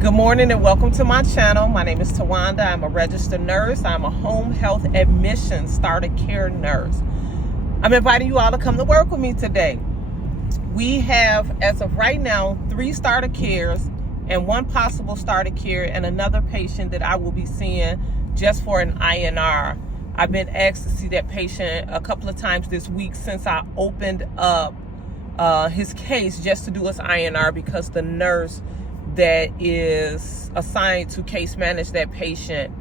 Good morning and welcome to my channel. My name is Tawanda. I'm a registered nurse. I'm a home health admission starter care nurse. I'm inviting you all to come to work with me today. We have, as of right now, 3 starter cares and 1 possible starter care and another patient that I will be seeing just for an INR. I've been asked to see that patient a couple of times this week since I opened up his case just to do his INR because the nurse that is assigned to case manage that patient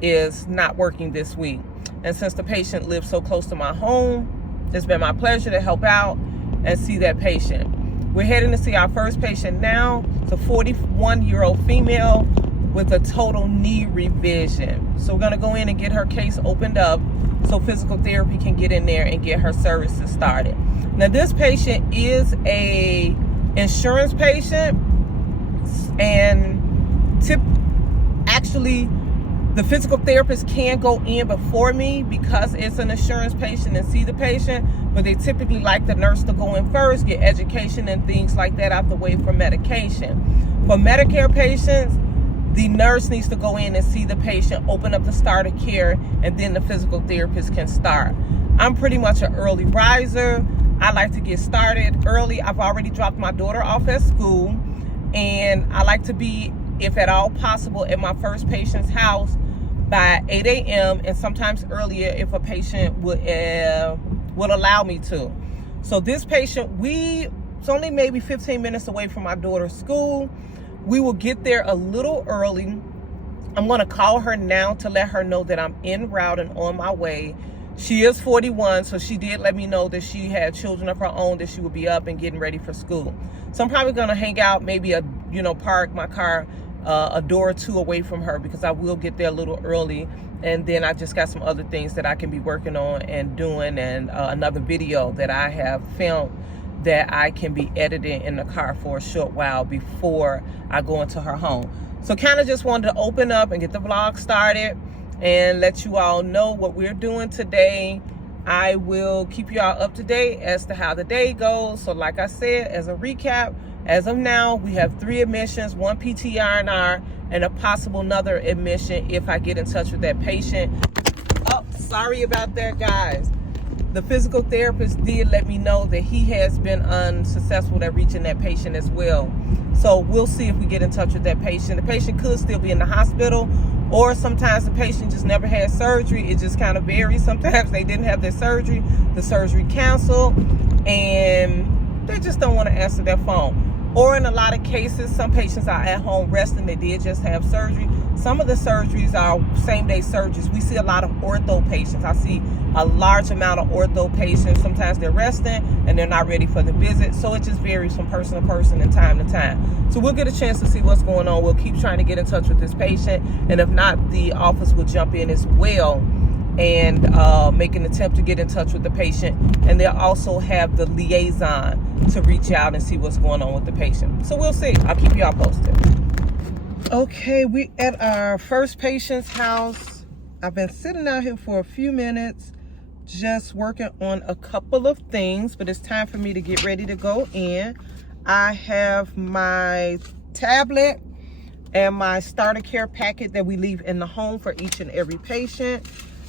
is not working this week. And since the patient lives so close to my home, it's been my pleasure to help out and see that patient. We're heading to see our first patient now. It's a 41-year-old female with a total knee revision. So we're gonna go in and get her case opened up so physical therapy can get in there and get her services started. Now this patient is a insurance patient, and actually the physical therapist can go in before me because it's an insurance patient and see the patient, but they typically like the nurse to go in first, get education and things like that out the way for medication. For Medicare patients, the nurse needs to go in and see the patient, open up the starter care, and then the physical therapist can start. I'm pretty much an early riser. I like to get started early. I've already dropped my daughter off at school, and I like to be, if at all possible, at my first patient's house by 8 a.m. and sometimes earlier if a patient would allow me to. So this patient, it's only maybe 15 minutes away from my daughter's school. We will get there a little early. I'm gonna call her now to let her know that I'm en route and on my way. She is 41, so she did let me know that she had children of her own, that she would be up and getting ready for school. So I'm probably gonna hang out, maybe park my car a door or 2 away from her because I will get there a little early. And then I just got some other things that I can be working on and doing, and another video that I have filmed that I can be editing in the car for a short while before I go into her home. So kind of just wanted to open up and get the vlog started and let you all know what we're doing today. I will keep you all up to date as to how the day goes. So like I said, as a recap, as of now, we have 3 admissions, 1 PT/INR, and a possible another admission if I get in touch with that patient. Oh, sorry about that, guys. The physical therapist did let me know that he has been unsuccessful at reaching that patient as well. So we'll see if we get in touch with that patient. The patient could still be in the hospital, or sometimes the patient just never had surgery. It just kind of varies. Sometimes they didn't have their surgery, the surgery canceled, and they just don't want to answer their phone. Or in a lot of cases, some patients are at home resting. They did just have surgery. Some of the surgeries are same-day surgeries. We see a lot of ortho patients. I see a large amount of ortho patients. Sometimes they're resting and they're not ready for the visit. So it just varies from person to person and time to time. So we'll get a chance to see what's going on. We'll keep trying to get in touch with this patient. And if not, the office will jump in as well and make an attempt to get in touch with the patient. And they'll also have the liaison to reach out and see what's going on with the patient. So we'll see. I'll keep y'all posted. Okay, we at our first patient's house. I've been sitting out here for a few minutes just working on a couple of things, but it's time for me to get ready to go in. I have my tablet and my starter care packet that we leave in the home for each and every patient.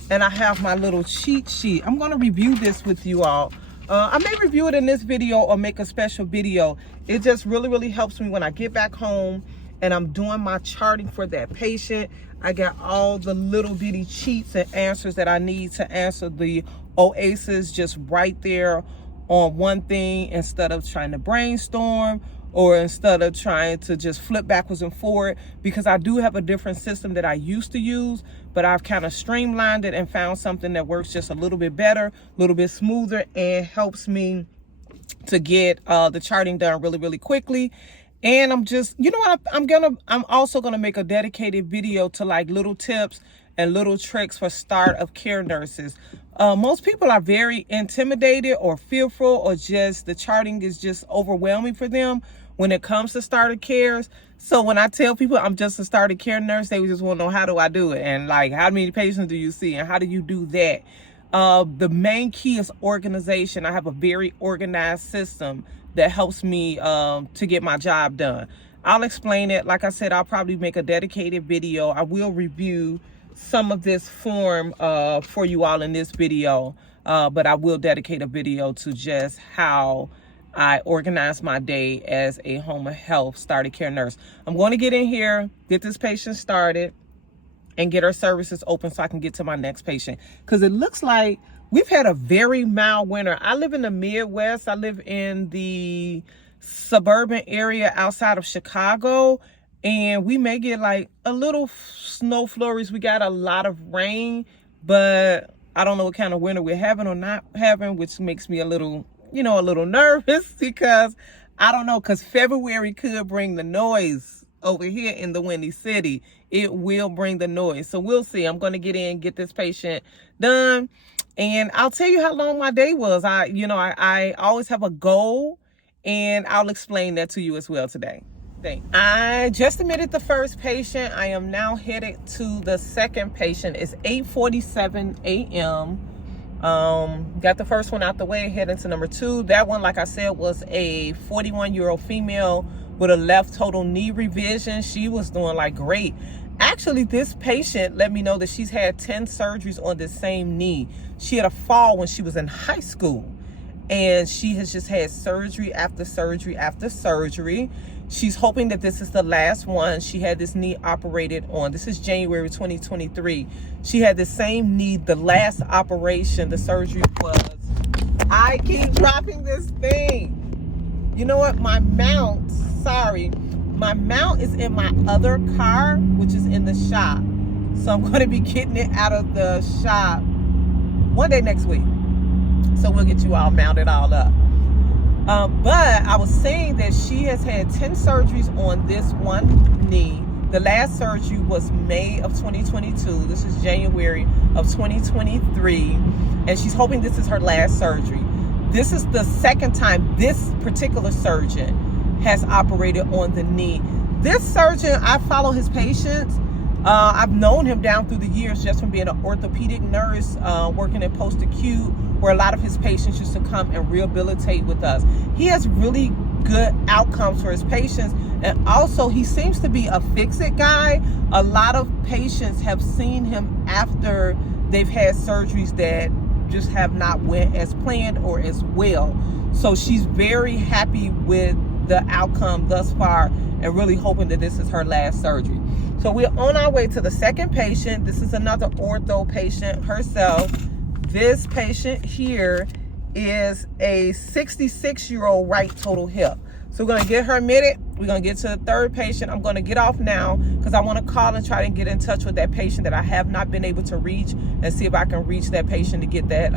And I have my little cheat sheet. I'm gonna review this with you all. I may review it in this video or make a special video. It just really helps me when I get back home and I'm doing my charting for that patient. I got all the little bitty cheats and answers that I need to answer the OASIS just right there on one thing, instead of trying to brainstorm or instead of trying to just flip backwards and forward, because I do have a different system that I used to use, but I've kind of streamlined it and found something that works just a little bit better, a little bit smoother, and helps me to get the charting done really quickly. And I'm just, you know what, I'm also gonna make a dedicated video to like little tips and little tricks for start of care nurses. Most people are very intimidated or fearful, or just the charting is just overwhelming for them when it comes to starter cares. So when I tell people I'm just a starter care nurse, they just want to know, how do I do it? And like, how many patients do you see? And how do you do that? The main key is organization. I have a very organized system that helps me to get my job done. I'll explain it. Like I said, I'll probably make a dedicated video. I will review some of this form for you all in this video, but I will dedicate a video to just how I organize my day as a home health starter care nurse. I'm going to get in here, get this patient started, and get her services open so I can get to my next patient. Because it looks like we've had a very mild winter. I live in the Midwest. I live in the suburban area outside of Chicago, and we may get like a little snow flurries. We got a lot of rain, but I don't know what kind of winter we're having or not having, which makes me a little, a little nervous, because I don't know, because February could bring the noise over here in the Windy City. It will bring the noise. So we'll see. I'm going to get in, get this patient done, and I'll tell you how long my day was. I always have a goal, and I'll explain that to you as well today. I just admitted the first patient. I am now headed to the second patient. It's 8:47 a.m. Got the first one out the way, heading to number 2. That one, like I said, was a 41-year-old female with a left total knee revision. She was doing like great. Actually, this patient let me know that she's had 10 surgeries on the same knee. She had a fall when she was in high school, and she has just had surgery after surgery after surgery. She's hoping that this is the last one. She had this knee operated on. This is January 2023. She had the same knee. The last operation, the surgery was... I keep dropping this thing. You know what? My mount is in my other car, which is in the shop. So I'm going to be getting it out of the shop one day next week. So we'll get you all mounted all up. But I was saying that she has had 10 surgeries on this one knee. The last surgery was May of 2022. This is January of 2023. And she's hoping this is her last surgery. This is the second time this particular surgeon has operated on the knee. This surgeon, I follow his patients. I've known him down through the years just from being an orthopedic nurse, working in post-acute, where a lot of his patients used to come and rehabilitate with us. He has really good outcomes for his patients, and also he seems to be a fix-it guy. A lot of patients have seen him after they've had surgeries that just have not went as planned or as well. So she's very happy with the outcome thus far and really hoping that this is her last surgery. So we're on our way to the second patient. This is another ortho patient herself. This patient here is a 66-year-old right total hip. So we're going to get her admitted. We're going to get to the third patient. I'm going to get off now because I want to call and try to get in touch with that patient that I have not been able to reach, and see if I can reach that patient to get that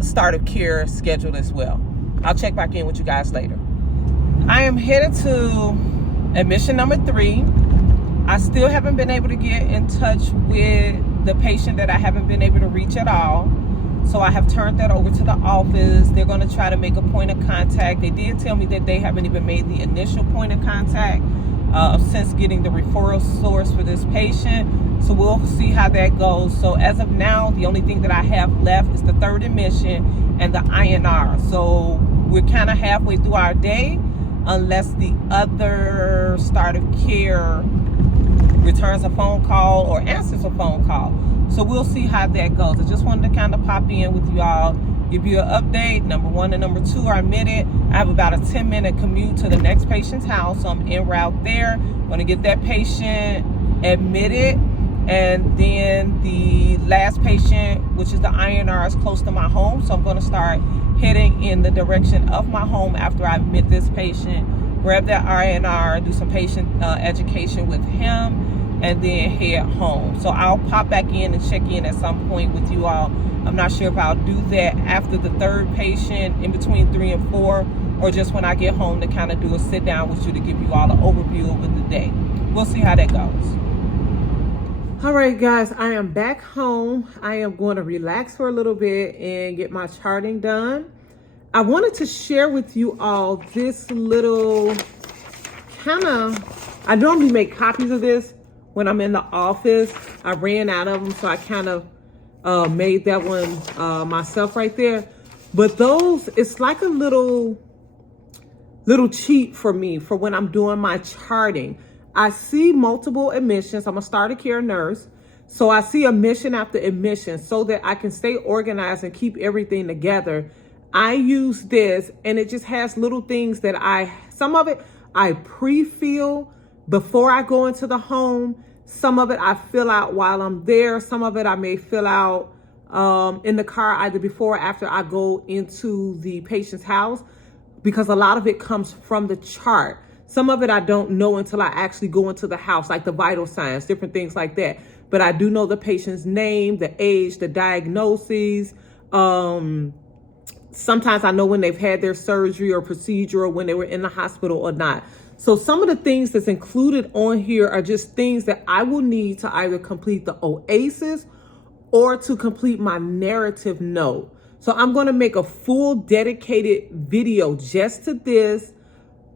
start of care scheduled as well. I'll check back in with you guys later. I am headed to admission number 3. I still haven't been able to get in touch with the patient that I haven't been able to reach at all. So I have turned that over to the office. They're going to try to make a point of contact. They did tell me that they haven't even made the initial point of contact since getting the referral source for this patient. So we'll see how that goes. So as of now, the only thing that I have left is the third admission and the INR. So we're kind of halfway through our day, unless the other start of care returns a phone call or answers a phone call. So we'll see how that goes. I just wanted to kind of pop in with you all, give you an update. Number 1 and number 2 are admitted. I have about a 10-minute commute to the next patient's house, so I'm en route there. I'm going to get that patient admitted, and then the last patient, which is the INR, is close to my home, so I'm going to start heading in the direction of my home after I admit this patient, grab that INR, do some patient education with him, and then head home. So I'll pop back in and check in at some point with you all. I'm not sure if I'll do that after the third patient, in between 3 and 4, or just when I get home to kind of do a sit down with you to give you all an overview of the day. We'll see how that goes. All right, guys, I am back home. I am going to relax for a little bit and get my charting done. I wanted to share with you all this little I normally make copies of this when I'm in the office. I ran out of them, so I kind of made that one myself right there. But those, it's like a little little cheat for me for when I'm doing my charting. I see multiple admissions. I'm a starter care nurse. So I see admission after admission so that I can stay organized and keep everything together. I use this, and it just has little things that some of it I pre-fill before I go into the home. Some of it I fill out while I'm there. Some of it I may fill out in the car either before or after I go into the patient's house, because a lot of it comes from the chart. Some of it I don't know until I actually go into the house, like the vital signs, different things like that. But I do know the patient's name, the age, the diagnoses. Sometimes I know when they've had their surgery or procedure, or when they were in the hospital or not. So some of the things that's included on here are just things that I will need to either complete the OASIS or to complete my narrative note. So I'm going to make a full dedicated video just to this,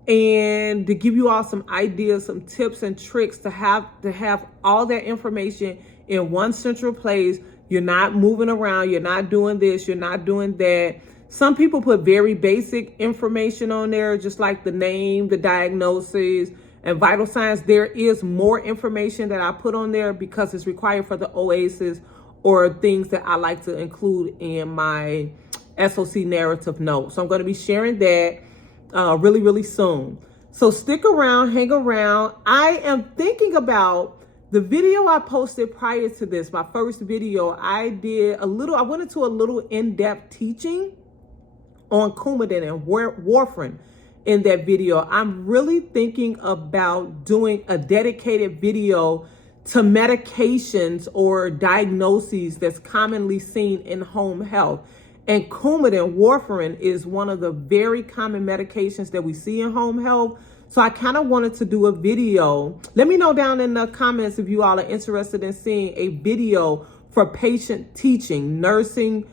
and to give you all some ideas, some tips and tricks to have all that information in one central place. You're not moving around. You're not doing this. You're not doing that. Some people put very basic information on there, just like the name, the diagnosis, and vital signs. There is more information that I put on there because it's required for the OASIS or things that I like to include in my SOC narrative note. So I'm going to be sharing that really, really soon. So stick around, hang around. I am thinking about the video I posted prior to this, my first video. I went into a little in-depth teaching on Coumadin and warfarin in that video. I'm really thinking about doing a dedicated video to medications or diagnoses that's commonly seen in home health. And Coumadin, warfarin, is one of the very common medications that we see in home health. So I kind of wanted to do a video. Let me know down in the comments if you all are interested in seeing a video for patient teaching, nursing,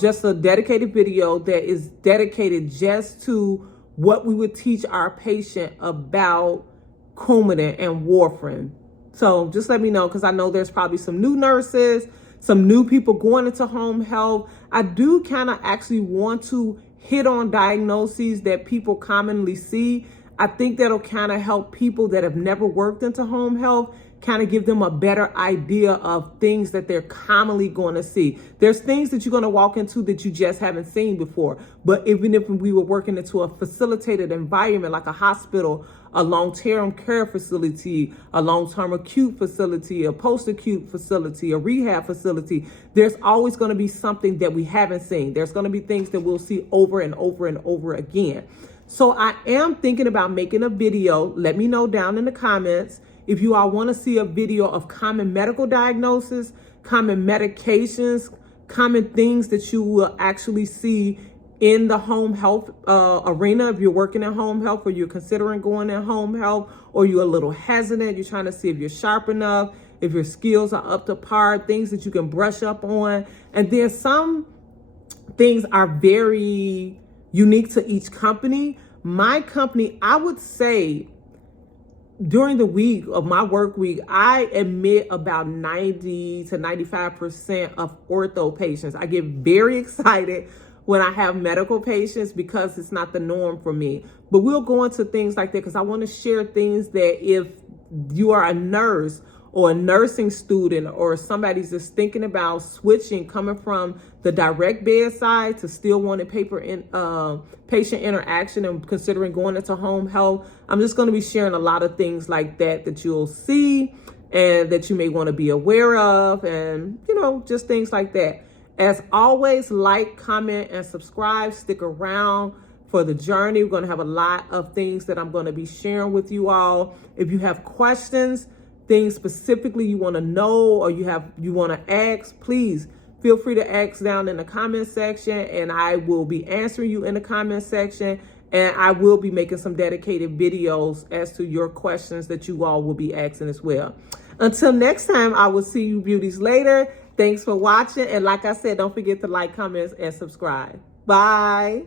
just a dedicated video that is dedicated just to what we would teach our patient about Coumadin and warfarin. So just let me know, because I know there's probably some new nurses, some new people going into home health. I do kind of actually want to hit on diagnoses that people commonly see. I think that'll kind of help people that have never worked into home health, kind of give them a better idea of things that they're commonly going to see. There's things that you're going to walk into that you just haven't seen before. But even if we were working into a facilitated environment like a hospital, a long-term care facility, a long-term acute facility, a post-acute facility, a rehab facility, there's always going to be something that we haven't seen. There's going to be things that we'll see over and over and over again. So I am thinking about making a video. Let me know down in the comments if you all want to see a video of common medical diagnosis, common medications, common things that you will actually see in the home health arena. If you're working in home health, or you're considering going in home health, or you're a little hesitant, you're trying to see if you're sharp enough, if your skills are up to par, things that you can brush up on. And then some things are very unique to each company. My company, I would say, during the week of my work week, I admit about 90 to 95% of ortho patients. I get very excited when I have medical patients because it's not the norm for me. But we'll go into things like that because I want to share things that if you are a nurse or a nursing student, or somebody's just thinking about switching, coming from the direct bedside to still wanting patient interaction and considering going into home health, I'm just going to be sharing a lot of things like that you'll see and that you may want to be aware of, and just things like that. As always, like, comment, and subscribe. Stick around for the journey. We're going to have a lot of things that I'm going to be sharing with you all. If you have questions, things specifically you want to know, or you want to ask, please feel free to ask down in the comment section, and I will be answering you in the comment section. And I will be making some dedicated videos as to your questions that you all will be asking as well. Until next time, I will see you beauties later. Thanks for watching. And like I said, don't forget to like, comment, and subscribe. Bye.